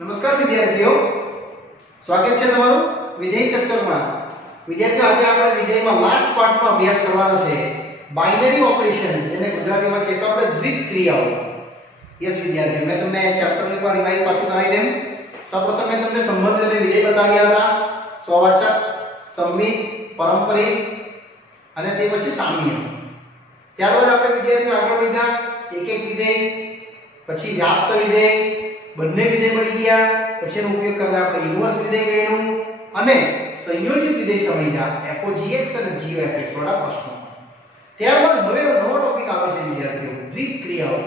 નમસ્કાર વિદ્યાર્થીઓ, સ્વાગત છે તમારું વિધેય ચેપ્ટરમાં। વિદ્યાર્થીઓ, આજે આપણે વિધેયમાં લાસ્ટ પાર્ટમાં અભ્યાસ કરવાનો છે બાઇનરી ઓપરેશન, જેને ગુજરાતીમાં કહેશું આપણે દ્વિક્રિયાઓ। યસ વિદ્યાર્થીઓ, મેં તમને ચેપ્ટરની પર રિવાઇઝ પાછું કરાવી દેમ। સૌપ્રથમ મેં તમને સંબંધ અને વિધેય બતાવ્યા હતા, સ્વવાચક, સંમિત, પારંપરિક અને તે પછી સામ્ય। ત્યારબાદ આપણે વિદ્યાર્થીઓ આગળ વધ્યા, એક એક વિધેય, પછી વ્યાપ્ત વિધેય, બંને વિધેય મળી ગયા, પછી એનો ઉપયોગ કરીને આપણે ઇન્વર્સ વિધેય ગણ્યું અને સંયોજિત વિધેય સમજ્યા, FOGX અને GOFX વાળા પ્રશ્નો। ત્યારબાદ હવે નવો ટોપિક આવે છે વિદ્યાર્થીઓ, દ્વિક્રિયાઓ,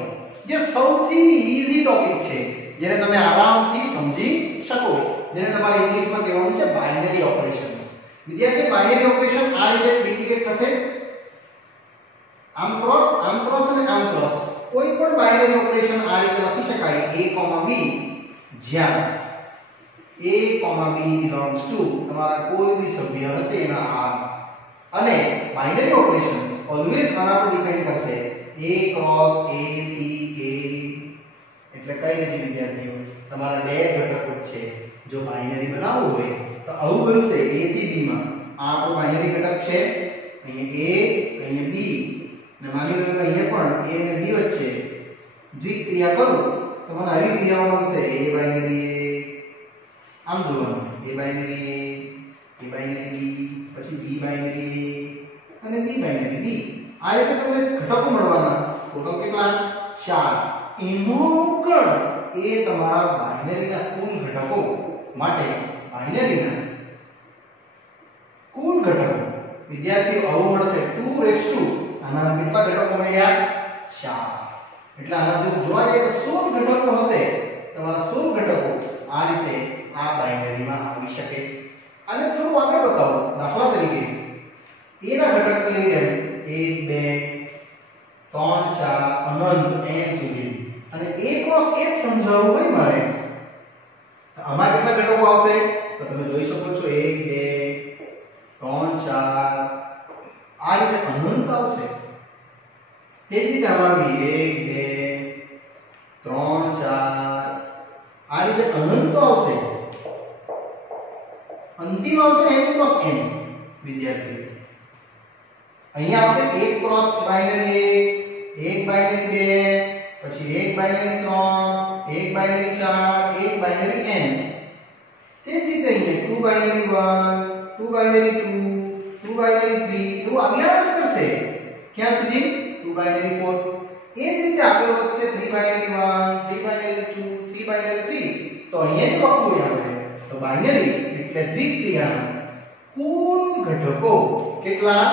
જે સૌથી ઈઝી ટોપિક છે, જેને તમે આરામથી સમજી શકો, જેને તમારે ઇંગ્લિશમાં કહેવાનું છે બાઇનરી ઓપરેશન્સ। વિદ્યાર્થીઓ, બાઇનરી ઓપરેશન આ રીતે ઇન્ડિકેટ થશે, આમ ક્રોસ અને આમ ક્રોસ। કોઈ પણ બાઇનરી ઓપરેશન આ રીતે લખી શકાય, a, b, જ્યાં a, b belongs to તમારા કોઈ બી સભ્ય હશે એના આર, અને બાઇનરી ઓપરેશન્સ ઓલવેઝ આના પર ડિપેન્ડ કરશે, a cross a t a, એટલે કઈ નથી વિદ્યાર્થીઓ, તમારા બે ઘટકો છે, જો બાઇનરી બનાવવું હોય તો આવું બનશે, a થી b માં આ આપણો બાઇનરી ઘટક છે, અહીંયા a અહીંયા b, ને માની લો કે અહીંયા પણ a અને b વચ્ચે દ્વિક્રિયા કરું તો મને આવી ક્રિયાઓ મળશે, a બાઇનરી a, આમ જોવાનું, a binary a, a binary b, પછી b બાઇનરી અને b બાઇનરી b, આ રીતે તમને ઘટકો મળવાના, ટોટલ કેટલા? 4। એનો ગણ એ તમારા બાઇનરીના કુલ ઘટકો માટે બાઇનરીના કુલ ઘટકો વિદ્યાર્થીઓ આવું મળશે 2 આના કેટલા ઘટકો મળ્યા? 4। એટલે આના જો જોવા જઈએ તો 16 ઘટકો હશે, તમારા 16 ઘટકો આ રીતે આ બાઇનરીમાં આવી શકે। અને થોડું આગળ બતાવો, દાખલા તરીકે a ના ઘટક લઈ લેવું, 1 2 3 4 અનંત n સુધી, અને a ક્રોસ a સમજાવવું હોય મારે, આમાં કેટલા ઘટકો આવશે તો તમે જોઈ શકો છો, 1 2 3 4 આ રીતે અનંત આવશે। તે જ રીતે આમાં બી 1 2 3 4 આ રીતે અનંત આવશે, અંતિમ આવશે n ક્રોસ n વિદ્યાર્થીઓ। અહીંયા આવશે 1 ક્રોસ બાઇનરી 1 બાઇનરી 2, પછી 1 બાઇનરી 3, 1 બાઇનરી 4, 1 બાઇનરી n। તે જ રીતે અહીંયા 2 બાઇનરી 1, 2 બાઇનરી 2, 2 બાઇનરી 3 એવું આવ્યા જ કરશે, ક્યાં સુધી? 2 બાઇનરી 4। એ જ રીતે આગળ વધશે 3 બાઇનરી 1, 3 બાઇનરી 2, 3 બાઇનરી 3। તો અહીંયા જ લખવું હોય આપણે તો બાઇનરી એટલે દ્વિક્રિયાના કુલ ઘટકો કેટલા?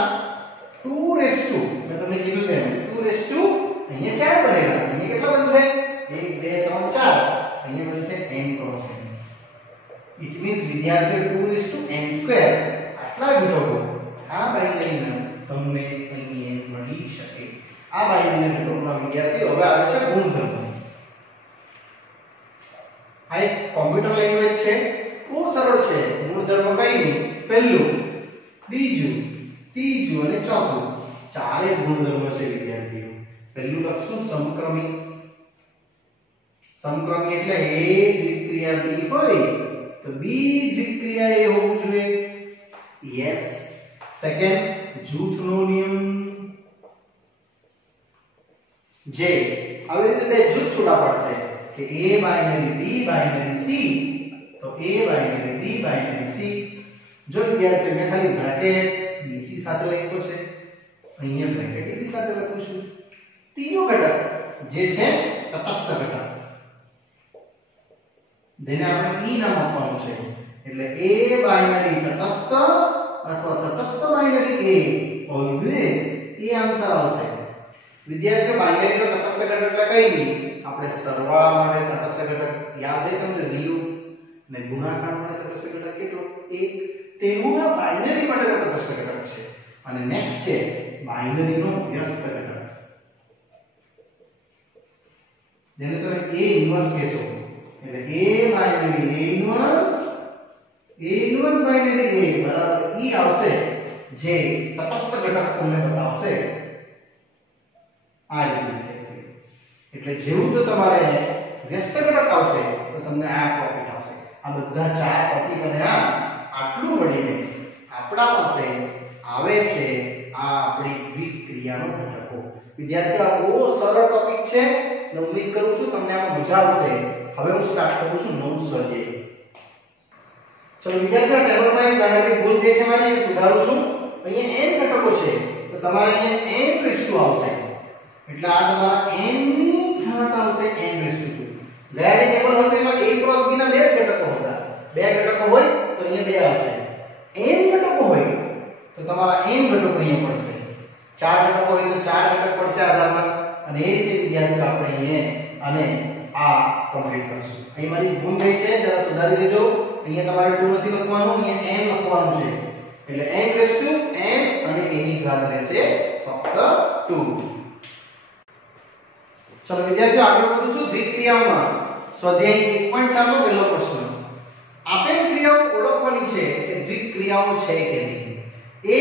2 મેં તમને કીધું તેમ 2 અહીંયા 4 બનેલા, અહીંયા કેટલા બનશે? 1 2 3 4, અહીંયા બનશે n cross n। It means વિદ્યાર્થીઓ 2n2 આટલા ઘટકો આ બાઇનરીના તમને અહીં મળી શકે। આ બાઇનરી ઘટકોના વિદ્યાર્થીઓ હવે આવે છે ગુણધર્મ। આ એક કોમ્પ્યુટર લેંગ્વેજ છે, બહુ સરળ છે। ગુણધર્મ કઈ નહીં, પહેલું, બીજું, ત્રીજું અને ચોથું, ચારે જ ગુણધર્મ છે વિદ્યાર્થીઓ। પહેલું લખશું સમક્રમી, સમક્રમી એટલે a દ્વિક્રિયા b હોય તો b દ્વિક્રિયા a હોવું જોઈએ, યસ। સેકન્ડ, જૂથનો નિયમ, જે આવી રીતે બે જૂથ છૂટા પાડશે કે a binary b binary c, તો a binary b binary c। જો વિદ્યાર્થીઓ મેં ખાલી બ્રેકેટ bc સાથે લખ્યો છે, અહીંયા બ્રેકેટ ab સાથે લખું છું। ત્રીજો ઘટક જે છે તટસ્થ ઘટક, જેને આપણે e નામ આપવાનું છે, એટલે a બાઇનરી તટસ્થ અથવા તટસ્થ binary a, always A answer આવશે વિદ્યાર્થીઓ। બાઇનરીનો તટસ્થ ઘટક એટલે કઈ નહીં, આપણે સરવાળા માટે તટસ્થ ઘટક યાદ છે તમને 0, ને ગુણાકાર માટે તટસ્થ ઘટક કેટલો? 1, તેવું આ બાઇનરી માટે તટસ્થ ઘટક છે। અને નેક્સ્ટ છે બાઇનરીનો વ્યસ્ત ઘટક, જેને તમે a ઇન્વર્સ કહેશો, એટલે a binary a inverse binary a બરાબર e આવશે, જે તટસ્થ ઘટક તમને બતાવશે આ રીતે। એટલે જેવું તો તમારે વ્યસ્ત ઘટક આવશે તો તમને આ પ્રોફિટ આવશે. આ બધા ચાર ટોપિક અને આટલું મળીને આપણા પાસે આવે છે આ આપણી દ્વિક્રિયાનો ઘટકો. વિદ્યાર્થીઓ આ બહુ સરળ ટોપિક છે અને ઉમ્મીદ કરું છું તમને આમાં મજા આવશે. હવે હું સ્ટાર્ટ કરું છું નવું સ્વાધ્યાય. ચલો વિદ્યાર્થીઓ, ટેબલમાં એક ગાણિતિક ભૂલ થઈ છે મારી, એને સુધારું છું. અહીંયા n ઘટકો છે તો તમારે અહીંયા n રેશિયો આવશે, એટલે આ તમારા n ની ઘાત આવશે n/2. લેડ ટેબલ હોય તો એમાં a ક્રોસ b ના બે ઘટકો હતા, બે ઘટકો હોય તો અહીંયા બે આવશે. n ઘટકો હોય તો તમારા n ઘટકો અહીંયા પડશે, ચાર ઘટકો હોય તો ચાર ઘટક પડશે આધારમાં, અને એ રીતે વિદ્યાર્થીઓ આપણે અહીંયા અને આ કમ્પ્લીટ કરશું. અહીં મારી ભૂલ થઈ છે, જરા સુધારી દેજો. અહીંયા તમારે 2 નથી લખવાનું, અહીંયા n લખવાનું છે, એટલે n/n અને a ની ઘાત રહેશે ફક્ત 2. ચલો વિદ્યાર્થીઓ, આગળ વધું છું દ્વિક્રિયાઓમાં. સ્વાધ્યાય 1.4 નો પહેલો પ્રશ્ન. આપેલ ક્રિયાઓ ઓળખવાની છે કે દ્વિક્રિયાઓ છે કે નહીં. એ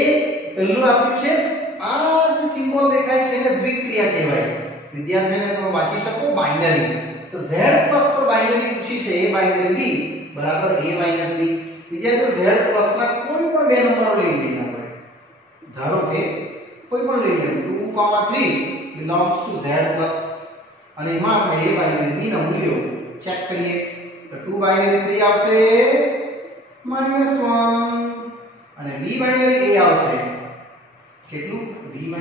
પહેલું આપ્યું છે, આ જે સિમ્બોલ દેખાય છે એને દ્વિક્રિયા કહેવાય. વિદ્યાર્થીઓને તમે વાંચી શકો બાઇનરી. તો z પર બાઇનરી પૂછી છે, a બાઇનરી b બરાબર a b. વિદ્યાર્થીઓ, z ના કોઈ પણ બે નંબરો લઈ લઈએ આપણે. ધારો કે કોઈ પણ લઈ લઈએ 2, 3 belongs to z+, અને એમાં આપણે a બાઇનરી b ના મૂલ્યો ચેક કરીએ તો 2 બાઇનરી 3 આવશે -1, અને b બાઇનરી a આવશે કેટલું b a,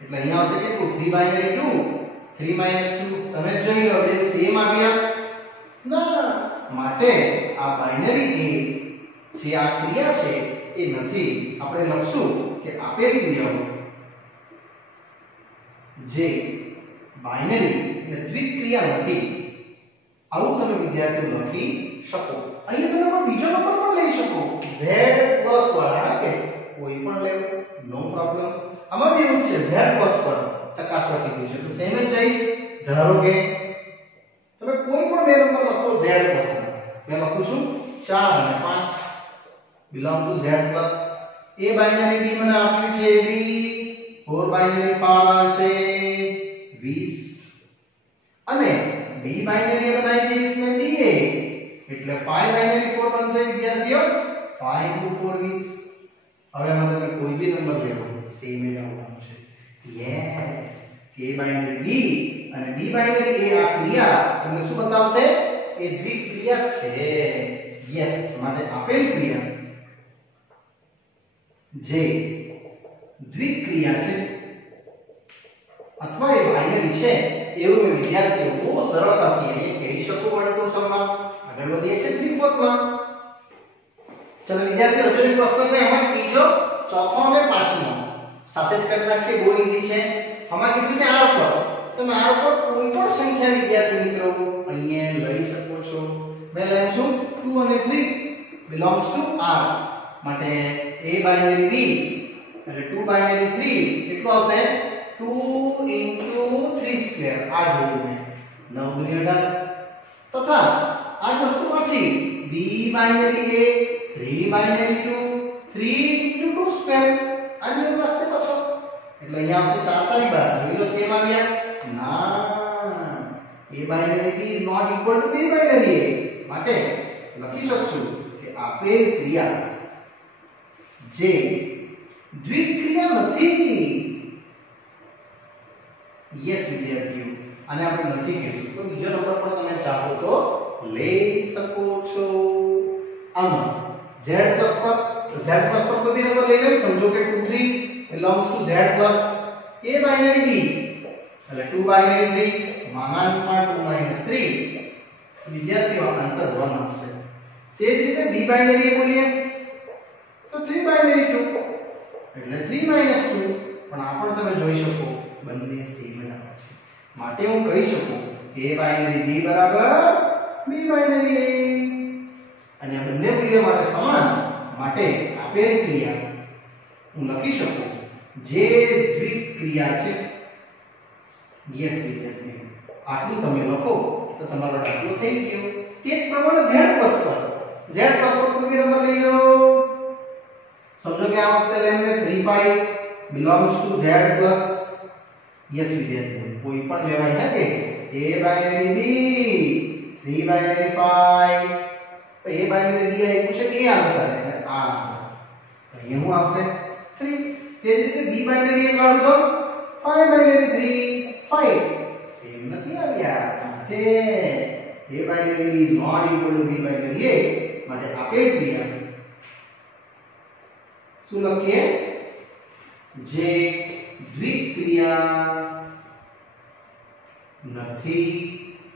એટલે અહીંયા આવશે કેટલું 3 બાઇનરી 2, 3 2. તમે જોઈ લો બે સેમ આવ્યા ના, માટે આ બાઇનરી a જે આ ક્રિયા છે એ નથી. આપણે લખશું કે આપેલી ક્રિયાઓ જે બાઇનરી એટલે દ્વિક્રિયા નથી, આવું તમે વિદ્યાર્થીઓ લખી શકો. અહીંયા તમે કોઈ બીજો નંબર પણ લઈ શકો, z+ વાળા કે કોઈ પણ લેવો, નો પ્રોબ્લેમ. આમાં બી એવું છે, z+ પર ચકાસવા કીધું છે તો સેમ જ જઈશ. ધારો કે તમે કોઈ પણ બે નંબર લખો z+, મેં લખું છું 4 અને 5 belong to z+. a binary b મને આપ્યું છે ab, 4 બાઇનરી 5 આવશે 20, અને b બાઇનરી બનાવી દઈશ મેં ba, એટલે 5 બાઇનરી 4 બનશે વિદ્યાર્થીઓ 5 * 4 20. હવે આમાં તમે કોઈ બી નંબર લેવો, સેમ જ આવવાનું છે. યસ, a બાઇનરી b અને b બાઇનરી a આ ક્રિયા તમને શું બતાવશે? એ દ્વિક્રિયા છે. યસ, માટે આપેલ ક્રિયા જે દ્વિક્રિયા છે અથવા એ બાઇનરી છે એવું મેં વિદ્યાર્થીઓ બહુ સરળતાથી અહીંયા કહી શકો. વર્ડ સમમાં આગળ વધીએ છીએ 3/4 માં. ચલો વિદ્યાર્થીઓ, હજુ એક પ્રશ્ન છે, એમાં ત્રીજો, ચોથો અને પાંચમો સાથે જ કરી નાખીએ, બહુ ઈઝી છે. આમાં કીધું છે r પર. તમે r પર કોઈ પણ સંખ્યા વિદ્યાર્થી મિત્રો અહીંયા લઈ શકો છો. મેં લઉં છું 2 અને 3 belongs to r, માટે a બાઇનરી b એટલે 2 બાઇનરી 3 કેટલું આવશે 2 * 3². આ જોયું મેં 9 * 18. તથા આ વસ્તુ પાછી b બાઇનરી a, 3 બાઇનરી 2, 3 * 2². આ જેવું લાગશે પાછો, એટલે અહીંયા આવશે 4 તારી 12. જોઈ લો સેમ આવ્યા ના. a binary b is not equal to b binary a, માટે લખી શકશું કે આપેલ ક્રિયા જે દ્વિક્રિયા નથી. યસ વિદ્યાર્થીઓ, આને આપણે નથી કહીશું તો બીજો નંબર પણ તમે ચાહો તો લઈ શકો છો. આમાં z+ પર કોઈ બી નંબર લઈ લો. સમજો કે 2 3 belongs to z+, a binary b એટલે 2 બાઇનરી 3 2 - 3. વિદ્યાર્થીઓ આન્સર 1 આવશે. તે જ રીતે b બાઇનરી બોલીએ તો 3 બાઇનરી 2 એટલે 3 - 2. પણ આ પણ તમે જોઈ શકો બંને સેમ જ આવે છે, માટે હું કહી શકું કે a બાઇનરી b બરાબર b બાઇનરી a, અને આ બંને મૂલ્યો માટે સમાન, માટે આપેલ ક્રિયા હું લખી શકું જે દ્વિક્રિયા છે. યસ વિદ્યાર્થીઓ, આટલું તમે લખો તો તમારો દાખલો થઈ ગયો. તે જ પ્રમાણે z+ પર કોઈ બી નંબર લઈ લો. સમજો કે આ વખતે લેમ 3 5 belongs to z+. યસ વિદ્યાર્થીઓ, કોઈ પણ લેવાય હે કે a બાઇનરી b 3 બાઇનરી 5 તો એ બાઇનરી બી આપ્યું છે કે આન્સર એટલે આ આન્સર તો અહીંયા શું આવશે 3 તે જ રીતે બી બાઇનરી એક કાઢો તો 5 બાઇનરી 3 5 સેમ નથી આવ્યા તે A binary is not equal to B binary એ માટે આપેલ ક્રિયા શું લખીએ જે દ્વિક્રિયા નથી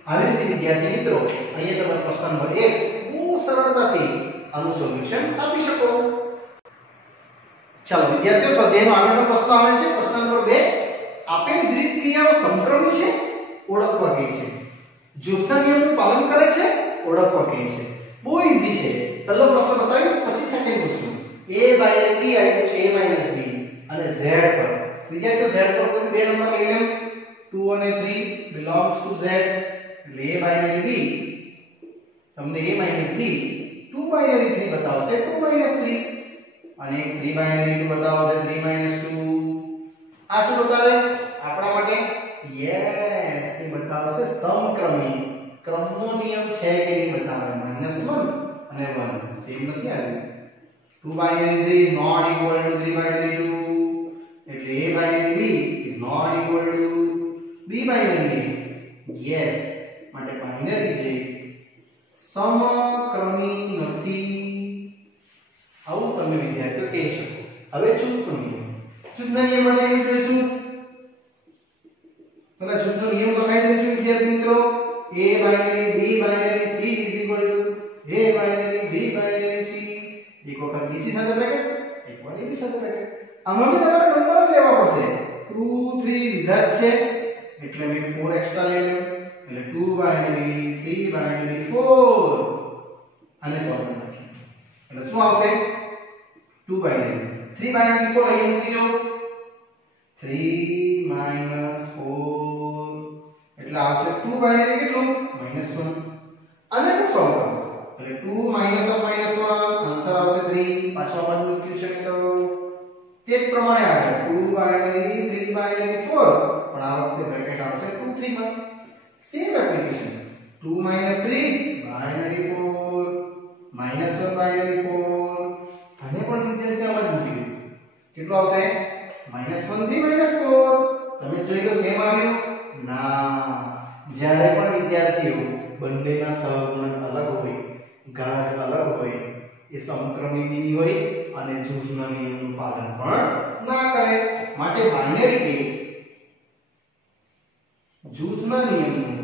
આવી રીતે વિદ્યાર્થી મિત્રો અહીંયા તમે પ્રશ્ન નંબર 1 બહુ સરળતાથી આનું સોલ્યુશન આપી શકો ચાલો વિદ્યાર્થીઓ સ્વાધ્યાયનો આગળનો પ્રશ્ન આવે છે પ્રશ્ન નંબર 2 આપેલ દ્વિક્રિયાઓ સમક્રમી છે ઓળખવા કહે છે જૂથના નિયમનું પાલન કરે છે ઓળખવા કહે છે બહુ ઈઝી છે પહેલો પ્રશ્ન બતાવીશ પછી સેકન્ડ પૂછું a બાય b આપ્યું છે a માઈનસ b અને z પર વિદ્યાર્થીઓ z પર કોઈ બે નંબર લઈ લે 2 અને 3 belongs to z એટલે a બાય b તમને a માઈનસ b 2 બાય 3 બતાવશે 2 માઈનસ 3 અને 3 બાય 2 બતાવશે 3 માઈનસ 2 આ શું બતાવે આપણા માટે યસ એ બતાવશે સમક્રમી ક્રમનો નિયમ છે કે નહીં બતાવે -1 અને 1 સેમ નથી આવ્યું 2 binary 3 is not equal to 3 binary 2 એટલે a binary b is not equal to b binary a yes માટે binary છે સમક્રમી નથી આવું તમે વિદ્યાર્થીઓ કહી શકો હવે જૂથનો નિયમ જૂથના નિયમ માટે એવું જોઈશું પેલા જૂથનો નિયમ લખાઈ દઉં છું વિદ્યાર્થી મિત્રો a binary b binary c is equal to a binary b binary c एक वक्त BC સાથે બ્રેકેટ એક વાર AB સાથે બ્રેકેટ આમાં બી તમારે નંબર લેવા પડશે 2 3 લીધા છે એટલે મેં 4 એક્સ્ટ્રા લઈ લે એટલે 2 બાઇનરી 3 બાઇનરી 4 અને સોલ્વ નાખી એટલે શું આવશે 2 બાઇનરી 3 બાઇનરી 4 અહીં મૂકી દો 3 4 એટલે આવશે 2 બાઇનરી કેટલું -1 અને પણ સોલ્વ કરો એટલે 2 -1 આન્સર આવશે 3 પાછો આપણે મૂક્યું છે મિત્રો તે જ પ્રમાણે આગળ 2 બાઇનરી 3 બાઇનરી 4 પણ આ વખતે બ્રેકેટ આવશે 2 3 માં સેમ એપ્લિકેશન 2 3 બાઇનરી 4 -1 બાઇનરી 4 આને પણ વિદ્યાર્થીઓ આમાં જ મૂકી દો કેટલું આવશે -1 થી -4 તમે જોઈ લો સેમ આવ્યું ના જ્યારે પણ વિદ્યાર્થીઓ બંનેના સહગુણક અલગ હોય ઘાત અલગ હોય એ સમક્રમી બી હોય અને જૂથના નિયમનું પાલન પણ ના કરે માટે બાઇનરી કે જૂથના નિયમનું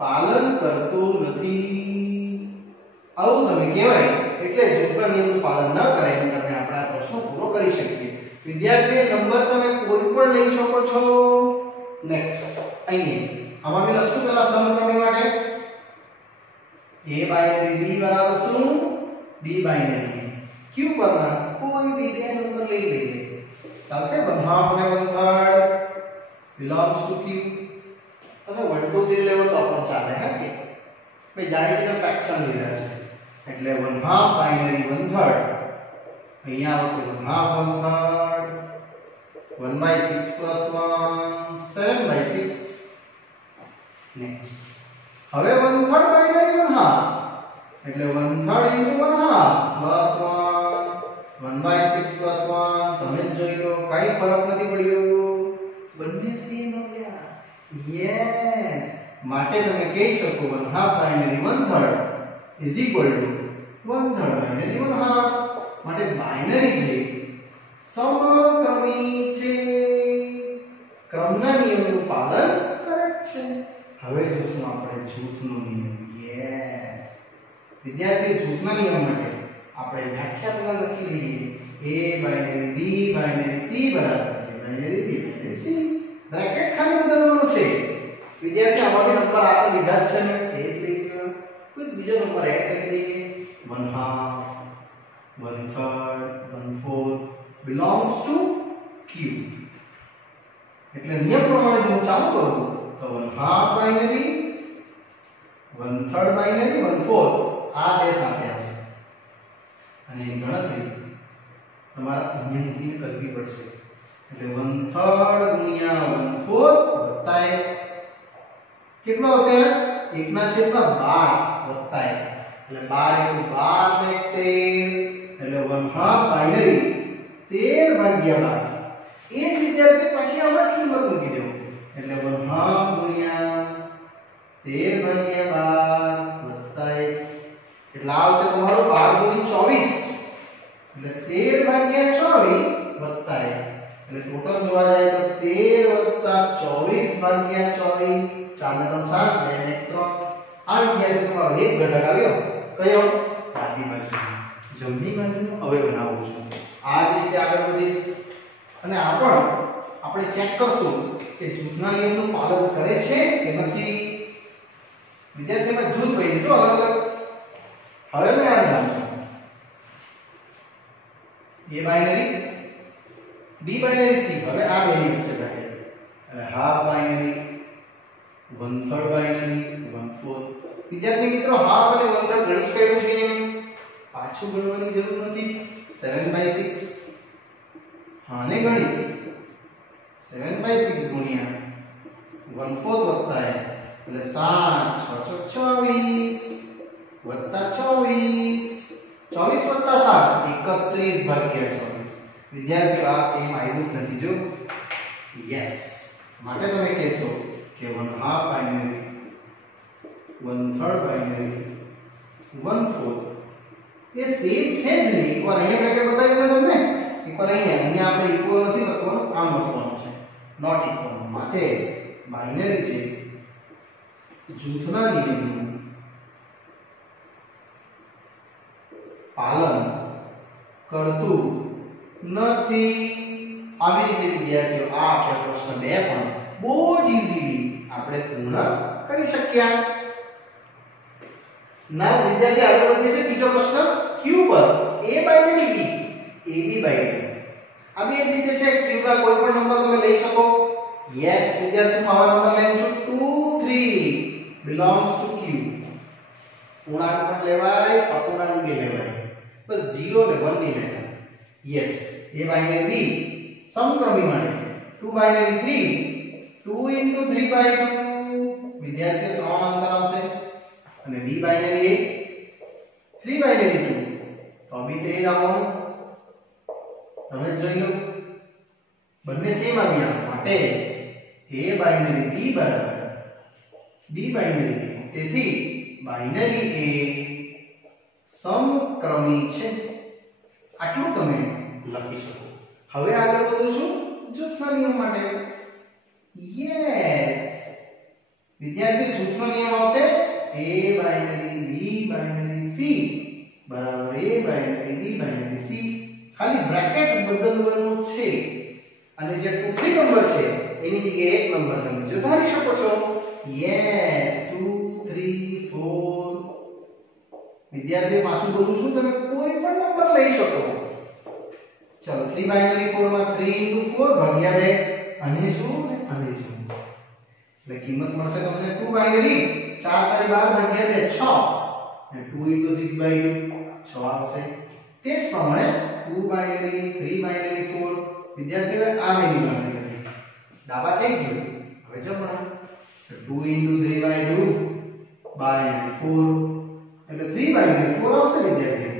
પાલન કરતો નથી આવું તમે કહેવાય એટલે જૂથના નિયમનું પાલન ન કરે એમ તમે આપણા પ્રશ્નો પૂરો કરી શકીએ વિદ્યાર્થીઓ નંબર તમે કોઈ પણ લઈ શકો છો નેક્સ્ટ અહીં આમાં બી લખશું પેલા સમક્રમી માટે a બાઇનરી b બરાબર શું b બાઇનરી q પરના કોઈ બી બે નંબર લઈ લઈએ ચાલશે 1/2 અને 1/3 belongs to q તમે 1 2 3 લેવો તો પણ ચાલે હે કે મે જાણીને ફ્રેક્શન લીધા છે એટલે 1/2 બાઇનરી 1/3 અહીંયા આવશે 1/2 1/3 1/6 + 1 7/6 નેક્સ્ટ હવે 1/3 બાઇનરી 1/2 એટલે 1/3 * 1/2 + 1 1/6 + 1 તમે જોઈ લો કઈ ફરક નથી પડ્યો બંને સેમ આવ્યા યસ માટે તમે કહી શકો 1/2 બાઇનરી 1/3 = 1/3 બાઇનરી 1/2 માટે બાઇનરી છે સમક્રમી છે ક્રમના નિયમનું પાલન કરે છે હવે જોશું આપણે જૂથનો નિયમ યસ વિદ્યાર્થી જૂથના નિયમ માટે આપણે વ્યાખ્યા લખી લઈએ a binary b binary c બરાબર a binary b binary c bracket ખાલી બદલવાનો છે વિદ્યાર્થી આમાં નંબર આ તો લીધા જ છે ને એ જ લઈ લો કોઈ બીજો નંબર એડ કરી દઈએ 1/2 1/3 1/4 belongs to q એટલે નિયમ પ્રમાણે જો ચાલુ કરું તો 1/2 બાઇનરી 1/3 બાઇનરી 1/4 આ બે સાથે આવશે અને એની ગણતરી તમારે અહીંયા મૂકીને કરવી પડશે એટલે 1/3 * 1/4 + 1 કેટલો આવશે 1/12 વત્તા 1 એટલે 12 * 12 ને 13 એટલે 1/2 બાઇનરી 13/12 એ જ વિદ્યાર્થી પછી આમાં જ કિંમત મૂકી દેવું એટલે 1/2 ગુણ્યા 13/12 વત્તા 1 એટલે આવશે તમારો 12 * 24 એટલે 13/24 વત્તા 1 એટલે ટોટલ જોવા જાય તો 13 + 24/24 4 ને 3 7 2 ને 3 આ વિદ્યાર્થી તમારો એક ઘટક આવ્યો કયો ડાબી બાજુ જમણી બાજુનો હવે બનાવું છું આ જ રીતે આગળ વધીશ અને આપણે ચેક કરશું કે જૂથના નિયમનું પાલન કરે છે કે નથી વિદ્યાર્થીમાં જૂથ બન્યું જો અલગ અલગ હવે મેં આ નામ છું A binary B binary C હવે આ બેની વચ્ચે બ્રેકેટ એટલે હાફ બાઇનરી 1/3 બાઇનરી 1/4 વિદ્યાર્થી મિત્રો હાફ અને 1/3 ગણી જ કર્યું છે એમ પાછું ગણવાની જરૂર નથી 7/6 હાને ગણીશ 7/6 ગુણ્યા 1/4 વત્તા 1 એટલે 7 6 વત્તા 24 વત્તા 7 31/24 વિદ્યાર્થીઓ આ સેમ આવ્યું જ નથી જો યસ માટે તમે કહેશો કે 1/2 બાઇનરી 1/3 બાઇનરી 1/4 એ સેમ છે જ નહીં એકવાર અહીંયા બ્રેકેટ બતાવી દો તમને એકવાર અહીંયા આપણે ઇક્વલ નથી લખવાનું આમ લખવાનું છે નોટ ઇક્વલ માટે બાઇનરી છે જૂથના નિયમનું પાલન કરતું નથી આવી રીતે વિદ્યાર્થીઓ આ આપણે પ્રશ્ન 2 પણ બહુ જ ઈઝીલી આપણે પૂર્ણ કરી શક્યા ના વિદ્યાર્થી આગળ વધે છે ત્રીજો પ્રશ્ન Q પર A binary B AB binary આ બે રીતે છે Q ના કોઈ પણ નંબર તમે લઈ શકો યસ વિદ્યાર્થી હું આવા નંબર લઉં છું 2 3 belongs to Q પૂર્ણાંક પણ લેવાય અપૂર્ણાંક બી લેવાય બસ 0 ને 1 ની લેતા યસ A બાઇનરી B સમક્રમી માટે 2 બાઇનરી 3 2 * 3/2 વિદ્યાર્થીઓ ત્રણ આન્સર આવશે અને B બાઇનરી 3 બાઇનરી 2 તો બી તે જ આવવાનું તમે જોઈ લો બંને સેમ આવ્યા માટે A બાઇનરી B બરાબર B બાઇનરી તેથી બાઇનરી એ સમક્રમી છે આટલું તમે લખી શકો હવે આગળ વધું છું જૂથના નિયમ માટે યસ વિદ્યાર્થી જૂથનો નિયમ આવશે A binary B binary C બરાબર A binary B binary C ખાલી બ્રેકેટ બદલવાનું છે અને જે ટોટલી નંબર છે એની જગ્યાએ એક નંબર તમે જો ધારી શકો છો યસ 2 3 4 વિદ્યાર્થી પાછું બોલું છું તમે કોઈ પણ નંબર લઈ શકો ચલો 3 બાઇનરી 4 માં 3 * 4 ભાગ્યા 2 અને શું અને શું એટલે કિંમત મળશે તમને 2 બાઇનરી 4 * 12 ભાગ્યા 2 6 અને 2 * 6/2 6 આવશે તે જ પ્રમાણે 2 બાઇનરી 3 બાઇનરી 4 વિદ્યાર્થીઓ આ વેલ્યુ ગણતરી કરી ડાબા થઈ ગયું હવે જમણા 2 * 3/2 બાઇનરી 4 એટલે 3 બાઇનરી 4 આવશે વિદ્યાર્થીઓ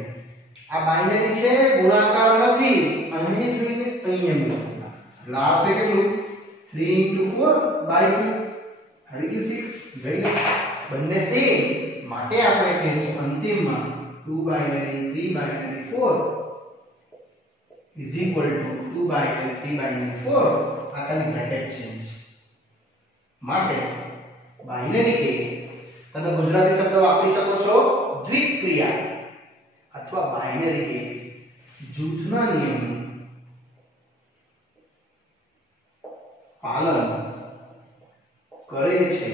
આ બાઇનરી છે ગુણાકાર નથી અહીં જોઈને અહીંયા મૂકો એટલે આવશે કેટલું 3 * 4/2 આવી ગયું 6 જોઈ લો બંને સેમ માટે આપણે કહીશું અંતિમમાં 2 binary 3 binary 4 is equal to 2 binary 3 binary 4 આ ખાલી બ્રેકેટ ચેન્જ માટે બાઇનરી કે તમે ગુજરાતી શબ્દ વાપરી શકો છો દ્વિક્રિયા અથવા બાઇનરી કે જૂથના નિયમનું પાલન કરે છે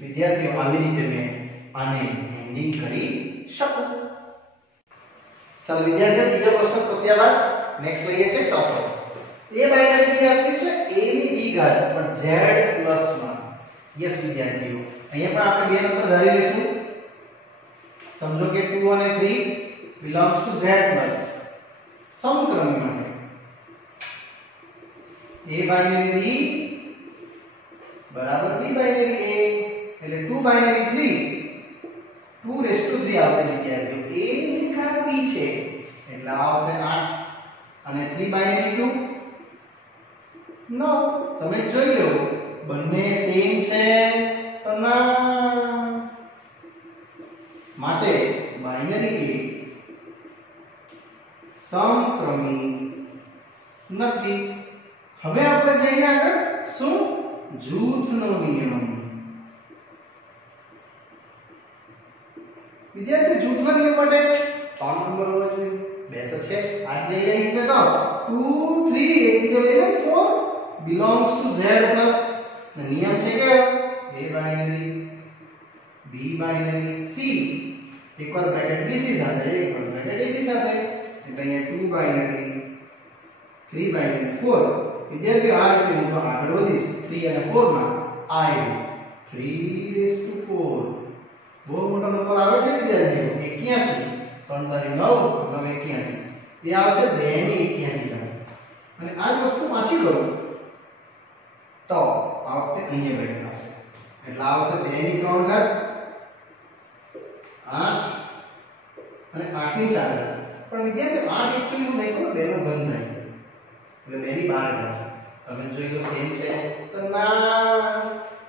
વિદ્યાર્થીઓ આવી રીતે મેં આને એન્ડિંગ કરી શકું ચાલો વિદ્યાર્થીઓ ત્રીજો પ્રશ્ન પત્યા બાદ નેક્સ્ટ લઈએ છે ચોથો A બાઇનરી કે આપ્યું છે A ની b ઘાત પણ z માં યસ વિદ્યાર્થીઓ અહીંયા પણ આપણે બે નંબર ધારી લઈશું સમજો કે 2 અને 3 belongs to z plus સમક્રમી માટે A બાઇનરી b બરાબર b બાઇનરી a એટલે 2 બાઇનરી 3 2 આવશે વિદ્યાર્થીઓ. a ની ઘાત b છે એટલે આવશે 8 અને 3 બાઇનરી 2 9. તમે જોઈ લો બંને સેમ છે તો ના, માટે બાઇનરી a સમક્રમી નથી. હવે આપણે જઈએ આગળ શું જૂથનો નિયમ. વિદ્યાર્થી જૂથનો નિયમ માટે 3 નંબર હોવો જોઈએ. બે તો છે આજ લઈ લઈશ ને તો 2 3 એક બીજો લઈ લે 4 belongs to z plus નિયમ છે કે a binary b binary c એકવાર બ્રેકેટ bc સાથે એકવાર બ્રેકેટ ab સાથે એટલે અહીંયા 2 બાઇનરી 3 બાઇનરી 4. વિદ્યાર્થીઓ આ રીતે હું તો આગળ વધીશ 3 અને 4 માં i 3 બહુ મોટો નંબર આવે છે વિદ્યાર્થીઓ 81 3 તારી 9 9 81 એ આવશે 2 ની 81 તારી. અને આ જ વસ્તુ પાછી કરું તો આ વખતે અહીંયા બ્રેકેટ આવશે એટલે આવશે 2 ની 3 ઘાત 8 અને 8 ની 4 ઘાત. પણ વિદ્યાર્થીઓ 8 એક્ચ્યુઅલી હું લખું 2 નો ઘન થાય એટલે 2 ની 12 ઘાત. તમે જોઈ લો સેમ છે તો ના,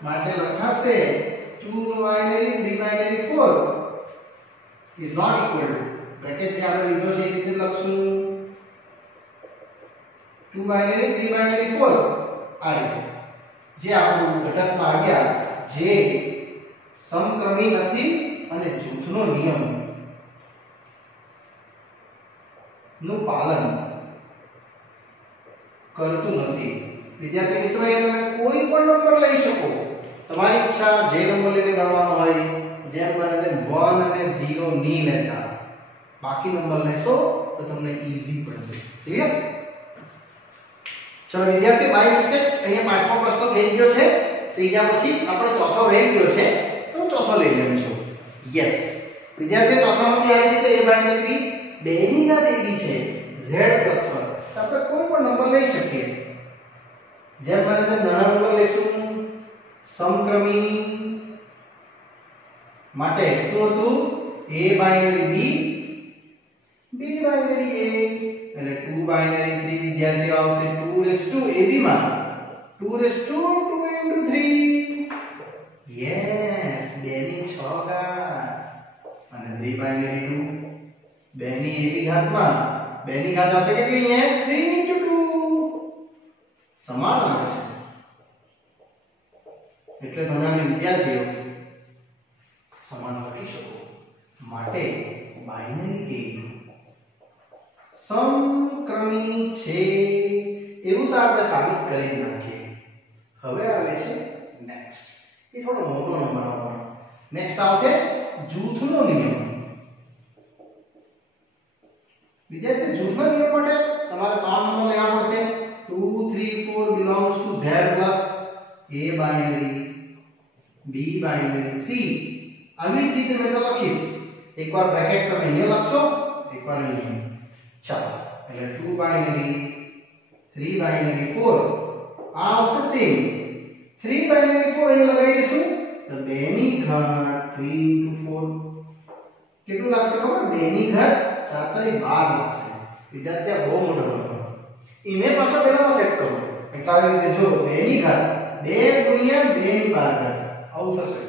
માટે લખાશે 2 binary 3 binary 4 is not equal to bracket જે આપણે લીધો છે એ રીતે લખશું 2 બાઇનરી 3 બાઇનરી 4 આ રીતે જે આપણું ઘટકમાં આવ્યા જે સમક્રમી નથી અને જૂથનો નિયમ નું પાલન કરતું નથી. વિદ્યાર્થી મિત્રો એ તમે કોઈ પણ નંબર લઈ શકો, તમારી ઈચ્છા જે નંબર લઈને ગણવાનો હોય જેમ બને તેમ 1 અને 0 નહીં લેતા, બાકી નંબર લેશો તો તમને ઈઝી પડશે. ક્લિયર? ચલો વિદ્યાર્થી બાય મિસ્ટેક્સ અહીંયા પાંચમો પ્રશ્ન થઈ ગયો છે. ત્રીજા પછી આપણે ચોથો રહી ગયો છે તો ચોથો લઈ લેવું છું. યસ વિદ્યાર્થી ચોથામાં બી આ રીતે a બાઇનરી b 2 ની ઘાત ab છે z + 1. આપણે કોઈ પણ નંબર લઈ શકીએ, જેમ બને તેમ નાના નંબર લેશું. સમક્રમી માટે શું હતું a binary b b binary a અને 2 બાઇનરી 3 વિદ્યાર્થીઓ આવશે 2ab માં 2 * 2 * 3 યસ 2 ની 6 ઘાત અને 3 બાઇનરી 2 2 ની ab ઘાતમાં 2 ની ઘાત આવશે કેટલી અહીંયા 3 * 2 સમાન આવે છે. એટલે તમે આને વિદ્યાર્થીઓ સમાન લખી શકો. માટે બાઇનરી a સમક્રમી છે એવું તો આપણે સાબિત કરી નાખીએ. હવે આવે છે નેક્સ્ટ. એ થોડો મોટો નંબર આવવાનો. નેક્સ્ટ આવશે જૂથનો નિયમ. વિદ્યાર્થી જૂથનો નિયમ માટે તમારે 3 નંબર લેવા પડશે. 2 3 4 belongs to z plus a binary b binary c. આવી જ રીતે મેં તો લખીશ. એકવાર બ્રેકેટ તમે અહીંયા લખશો, એકવાર અહીંયા. ચાલો એટલે 2 બાઇનરી 3 બાઇનરી 4 આ આવશે સેમ. 3 બાઇનરી 4 અહીંયા લગાવી દઈશું તો 2 ની ઘાત 3 * 4 કેટલું લાગશે ખબર? 2 ની ઘાત 4 તારી 12 લાગશે. વિદ્યાર્થી આ બહુ મોટો નંબર. એને પાછો પહેલામાં સેટ કરો એટલે આવી રીતે જો 2 ની ઘાત 2 * 2 ની 12 ઘાત આવું થશે.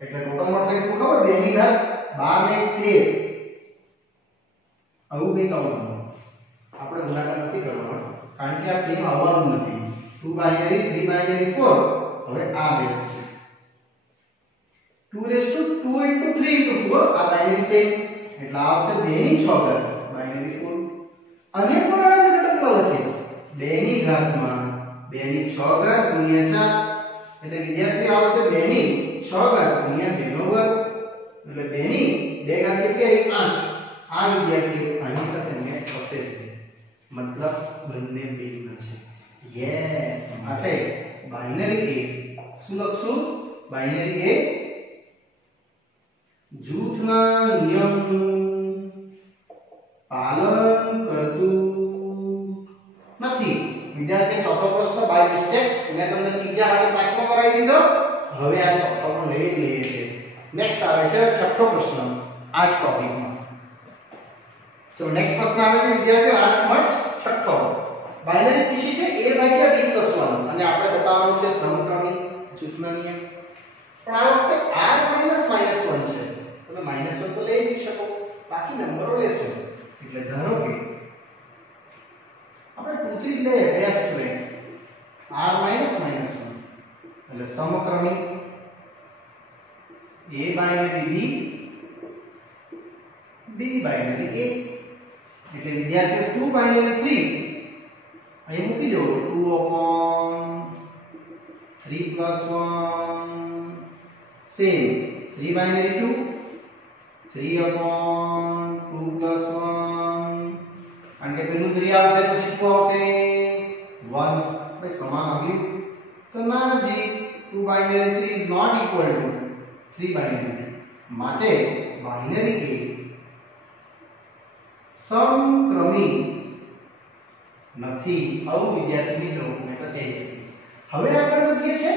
એટલે ટોટલ મળશે કેટલું ખબર? 2 ની ઘાત 12 ને 13 આવું કંઈક આવવાનું. આપણે ગુણાકાર નથી કરવાનો કારણ કે આ સેમ આવવાનું નથી. 2 બાઇનરી 3 બાઇનરી 4 હવે આ બે છે 2 * 3 * 4 આ બાઇનરી સેમ એટલે આવશે 2 ની 6 ઘાત બાઇનરી 4. અને પણ આ ઘટકમાં લખીશ 2 ની ઘાતમાં 2 ની 6 ઘાત ગુણ્યા 4 એટલે વિદ્યાર્થી આવશે 2 ની 6 ઘાત ગુણ્યા 2 નો વર્ગ એટલે 2 ની 2 ઘાત કેટલી આવી 8. આ વિદ્યાર્થી આની સાથે મેચ થશે મતલબ બંને ભિન્ન છે. યસ માટે બાઇનરી a શું લખશું? બાઇનરી a જૂથના નિયમનું પાલન કરતું નથી. વિદ્યાર્થી ચોથો પ્રશ્ન બાય મિસ્ટેક્સ મેં તમને ત્રીજા હાથે પાંચમો કરાવી દીધો. હવે આ ચોથો પણ લઈ લઈએ છીએ. નેક્સ્ટ આવે છે છઠ્ઠો પ્રશ્ન આ જ ટોપિકમાં. ચલો નેક્સ્ટ પ્રશ્ન આવે છે વિદ્યાર્થીઓ આજમાં છઠ્ઠો. બાઇનરી પૂછી છે a ભાગ્યા b + 1 અને આપણે બતાવવાનું છે સમક્રમી જૂથનો નિયમ. પણ આ વખતે r -1 છે. તમે -1 તો લઈ જ શકો, બાકી નંબરો લેશો. એટલે ધારો કે આપણે 2 3 લે બેસ્ટ વે r -1 એટલે સમક્રમી a binary b binary a એટલે વિદ્યાર્થીઓ 2 બાઇનરી 3 અહીં મૂકી દો 2/3 + 1 સેમ 3 બાઇનરી 2 3/2 + 1 કારણ કે પેલું 3 આવશે પછી શું આવશે 1 ભાઈ સમાન આવ્યું તો ના જી 2 binary 3 is not equal to 3 binary માટે બાઇનરી a સમક્રમી નથી. આવું વિદ્યાર્થી મિત્રો મેં તો કહી શકીશ. હવે આગળ વધીએ છે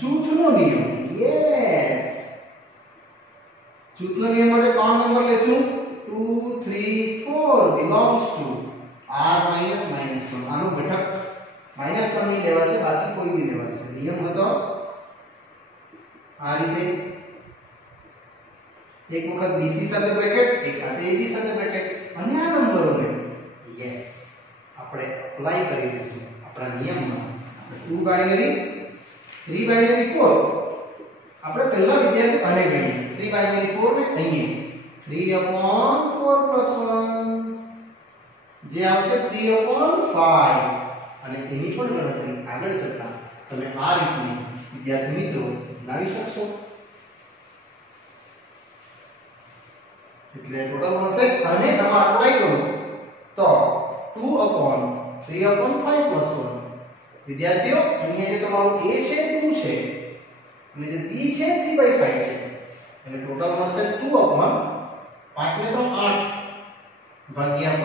જૂથનો નિયમ. યસ, જૂથનો નિયમ માટે ત્રણ નંબર લેશું 2 3 4 belongs to r -1. આનો ઘટક -1 ની લેવાશે, બાકી કોઈ બી લેવાશે. નિયમ હતો આ રીતે એક વખત BC સાથે બ્રેકેટ, એક સાથે AB સાથે બ્રેકેટ અને આ નંબરોને યસ આપણે એપ્લાય કરી દઈશું આપણા નિયમમાં. 2 બાઇનરી 3 બાઇનરી 4 આપણે પહેલા વિદ્યાર્થી અને ગણીએ 3 બાઇનરી 4 ને અહીં 3/4 + 1 જે આવશે 3/5 અને એની પણ ગણતરી આગળ જતા તમે આ રીતની વિદ્યાર્થી મિત્રો લાવી શકશો. એટલે ટોટલ મળશે અને તમે એપ્લાય કરો તો 2/3/5 + 1 વિદ્યાર્થીઓ અહીંયા જે તમારું a છે 2 છે અને જે b છે 3/5 છે એટલે ટોટલ મળશે 2/5 ને 3 8 ભાગ્યા 5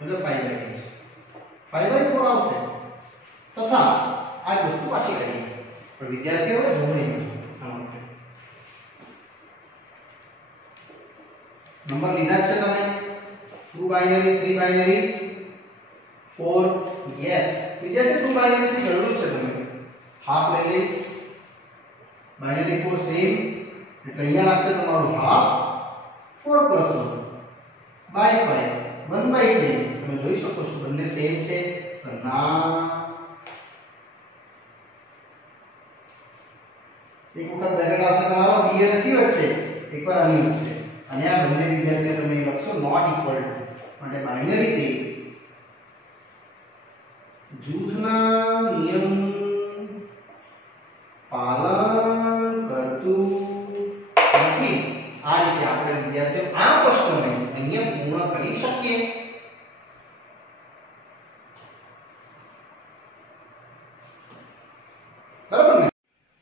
એટલે 5/4 આવશે. તથા આ વસ્તુ પાછી કરીએ પણ વિદ્યાર્થીઓ જમણી નંબર લીધા છે તમે 2 બાઇનરી 3 બાઇનરી 4 યસ વિદ્યાર્થી 2 બાઇનરી ની જરૂર છે. તમે હાફ લઈ લઈશ બાઇનરી 4 સેમ એટલે અહીંયા લાગશે તમારું હાફ 4 + 1 / 5 1/10 તમે જોઈ શકો છો બંને સેમ છે તો ના. એક વખત બ્રેકેટ આવશે તમારો b અને c વચ્ચે એકવાર આની વચ્ચે અને આ બંને વિદ્યાર્થીઓ તમે લખશો નોટ ઇક્વલ ટુ માટે બાઇનરી તે જૂથના નિયમ પાલન કરતું નથી. આ રીતે આપણે વિદ્યાર્થીઓ આ પ્રશ્નને અહીંયા પૂર્ણ કરી શકીએ. બરાબર ને?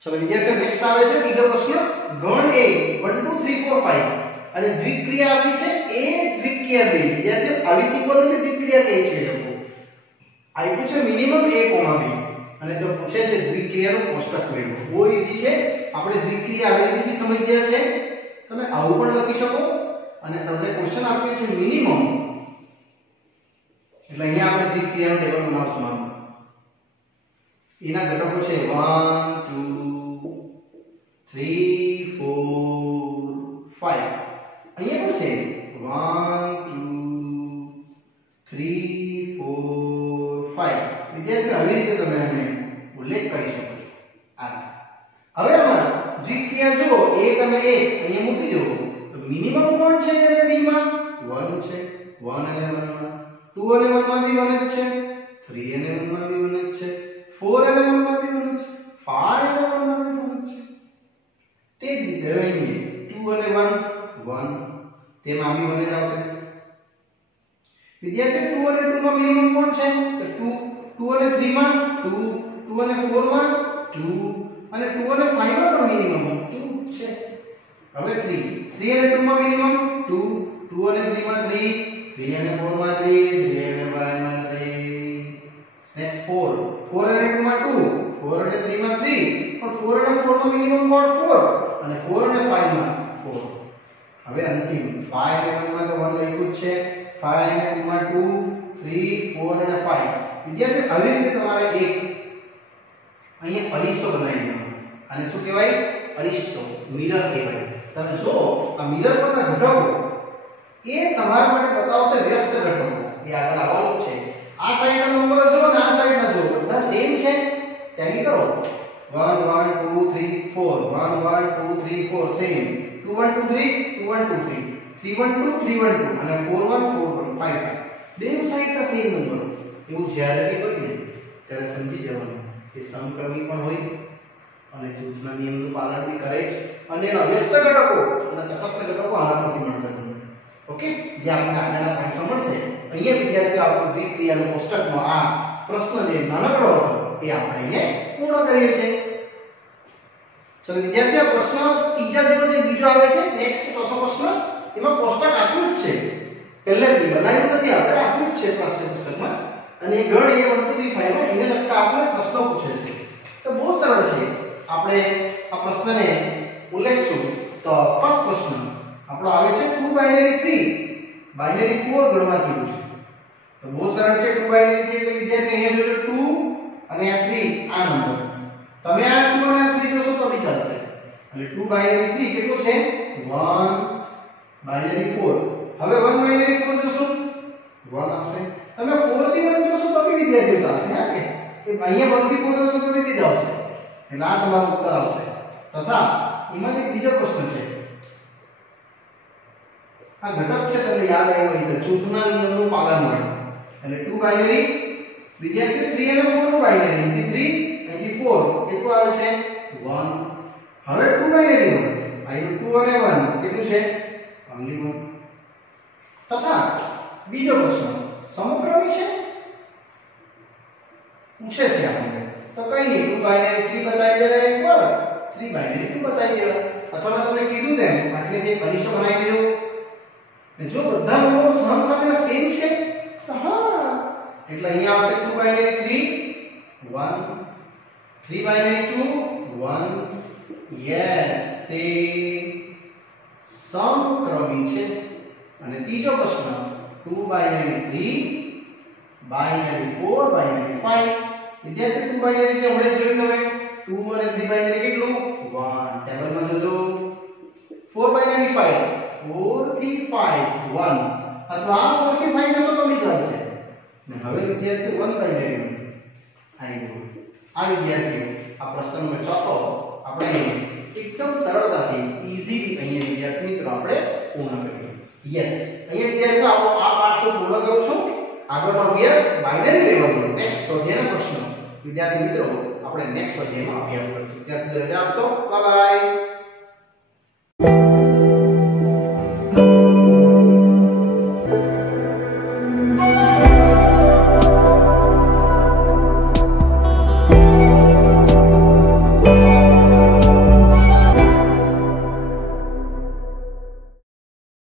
ચલો વિદ્યાર્થીઓ નેક્સ્ટ આવે છે ત્રીજો પ્રશ્ન. ગણ A 1 2 3 4 5 અને દ્વિક્રિયા આપી છે a દ્વિક્રિયા 2 વિદ્યાર્થીઓ આવી સિમ્બોલને દ્વિક્રિયા કહે છે. લોકો આપ્યું છે મિનિમમ a, b અને જો પૂછે છે દ્વિક્રિયાનો કોષ્ટક મેળવો. બહુ ઈઝી છે. આપણે દ્વિક્રિયા આવી રીતે બી સમજી ગયા છે. તમે આવું પણ લખી શકો અને તમને ક્વેશ્ચન આપ્યું છે મિનિમમ એટલે અહીંયા આપણે દ્વિક્રિયાનો ટેબલ બનાવશું. એના ઘટકો છે 1 2 3 4 5 અહીંયા પણ છે 1 2 3 4 5 વિદ્યાર્થીઓ આવી રીતે તમે આને ઉલ્લેખ કરી શકો છો. હવે આમાં દ્વિક્રિયા જો 1 અને 1 અહીંયા મૂકી દો તો મિનિમમ કોણ છે અને b માં 1 છે. 1 અને 1 માં 2 અને 1 માં બી 1 જ છે. 3 અને 1 માં બી 1 જ છે. 4 અને 1 માં બી 1 જ છે. 5 અને 1 માં બી 1 જ છે. તે જ રીતે હવે અહીં 2 અને 1 1 તેમાં બી 1 જ આવશે. વિદ્યાર્થી 2 અને 2 માં મિનિમમ કોણ છે તો 2 અને 3 માં 2 2 અને 4 માં 2 અને 2 અને 5 માં પણ મિનિમમ 2 છે. હવે 3 3 અને 2 માં મિનિમમ 2 2 અને 3 માં 3 3 અને 4 માં 3 3 અને 5 માં 3 નેક્સ્ટ 4 4 અને 2 માં 2 4 અને 3 માં 3 પણ 4 અને 4 માં મિનિમમ કોડ 4 અને 4 અને 5 માં 4. હવે અંતિમ 5 અને 1 માં તો 1 લખ્યું જ છે, 5 અને 2 માં 2, 3, 4 અને 5. વિદ્યાર્થીઓ આવી રીતે તમારે એક અહીંયા અરીસો બનાવી દેવાનો. આને શું કહેવાય? અરીસો, મિરર કહેવાય. તમે જો આ મિરર પરના ઘટકો એ તમારા માટે બતાવશે વ્યસ્ત ઘટકો. એ આગળ આવવાનું છે. આ સાઈડના નંબરો જો અને આ સાઈડના જો બધા સેમ છે. ટેલી કરો 1 1 2 3 4 1 1 2 3 4 સેમ 2 1 2 3 2 1 2 3 3 1 2 3 1 2 અને 4 1 4 1 5 5 બેવ સાઈડના સેમ નંબરો. એવું જ્યારે બી બને ત્યારે સમજી જવાનું કે સમક્રમી પણ હોય અને જૂથના નિયમનું પાલન બી કરે છે અને એના વ્યસ્ત ઘટકો અને તટસ્થ ઘટકો આના પરથી મળશે તમને. ઓકે, જે આપણે આગળના પાઠમાં મળશે. અહીંયા વિદ્યાર્થીઓ આપણું દ્વિક્રિયાનું કોષ્ટકમાં આ પ્રશ્ન જે નાનકડો હતો એ આપણે અહીંયા પૂર્ણ કરીએ છીએ. ચલો વિદ્યાર્થીઓ, પ્રશ્ન ત્રીજા જેવો જે બીજો આવે છે નેક્સ્ટ ચોથો પ્રશ્ન, એમાં કોષ્ટક આપ્યું જ છે. પહેલેથી બનાવ્યું નથી, આપણે આપ્યું જ છે પુસ્તકમાં. અને એ ગણ એ 1 2 3 5 માં એને લગતા આપણે પ્રશ્નો પૂછે છે. તો બહુ સરળ છે. આપણે આ પ્રશ્નને ઉલ્લેખશું. તો ફર્સ્ટ પ્રશ્ન આપણો આવે છે 2 બાઇનરી 3 બાઇનરી 4 ગણવા કીધું છે. તો બહુ સરળ છે. 2 બાઇનરી 3 એટલે વિદ્યાર્થી અહીંયા જોજો 2 અને આ 3 આ નંબર. તમે આ 2 અને આ 3 જોશો તો બી ચાલશે. એટલે 2 બાઇનરી 3 કેટલું છે? 1 બાઇનરી 4. હવે 1 બાઇનરી 4 જોશો 1 આવશે. તમે 4 થી 1 જોશો તો બી વિદ્યાર્થીઓ ચાલશે. હા કે અહીંયા 1 થી 4 જોશો તો બી આવશે. એટલે આ તમારો ઉત્તર આવશે. તથા એમાં એક બીજો પ્રશ્ન છે. આ ઘટક છે તમને યાદ આવ્યો હોય તો જૂથના નિયમનું પાલન હોય. એટલે 2 બાઇનરી વિદ્યાર્થીઓ 3 અને 4 નું બાઇનરી, અહીંથી 3 અહીંથી 4 કેટલું આવે છે? 1. હવે 2 બાઇનરી નું અહીં 2 અને 1 કેટલું છે? ઓન્લી 1. તથા બીજો પ્રશ્ન સમક્રમી છે પૂછે છે આપણને. તો કઈ નહીં, 2 બાઇનરી 3 બતાવી દેવા એકવાર, 3 બાઇનરી 2 બતાવી દેવા. અથવા મેં તમને કીધું તેમ એટલે જે અરીસો બનાવી દેવો. જો બધા નંબરો સમસામયિક સેમ છે તો હા, એટલે અહીંયા આવશે 2 બાઇનરી 3 1 3 બાઇનરી 2 1. યસ, તે સમક્રમી છે. અને ત્રીજો પ્રશ્ન 2 બાઇનરી 3 બાઇનરી 4 બાઇનરી 5. વિદ્યાર્થી 2 બાઇનરી એટલે હમણાં જોયું તમે 2 અને 3 બાઇનરી કેટલું? 1. ટેબલમાં જોજો. 4 બાઇનરી 5 4 થી 5 1 અથવા 4 થી 5 જોશો તો બી ચાલશે. ને હવે વિદ્યાર્થી 1 બાઇનરી આવી ગયું. આ વિદ્યાર્થીઓ આ પ્રશ્ન નંબર ચોથો આપણે એકદમ સરળતાથી ઈઝીલી અહીંયા વિદ્યાર્થી મિત્રો આપણે પૂર્ણ કર્યું. યસ, અહીંયા વિદ્યાર્થીઓ આ પાઠ હું પૂર્ણ કરું છું. આગળનો અભ્યાસ બાઇનરી લેવલનો નેક્સ્ટ સ્વાધ્યાયના પ્રશ્નો વિદ્યાર્થી મિત્રો આપણે નેક્સ્ટ સ્વાધ્યાયમાં અભ્યાસ કરીશું. ત્યાં સુધી રજા આપશો. Bye bye.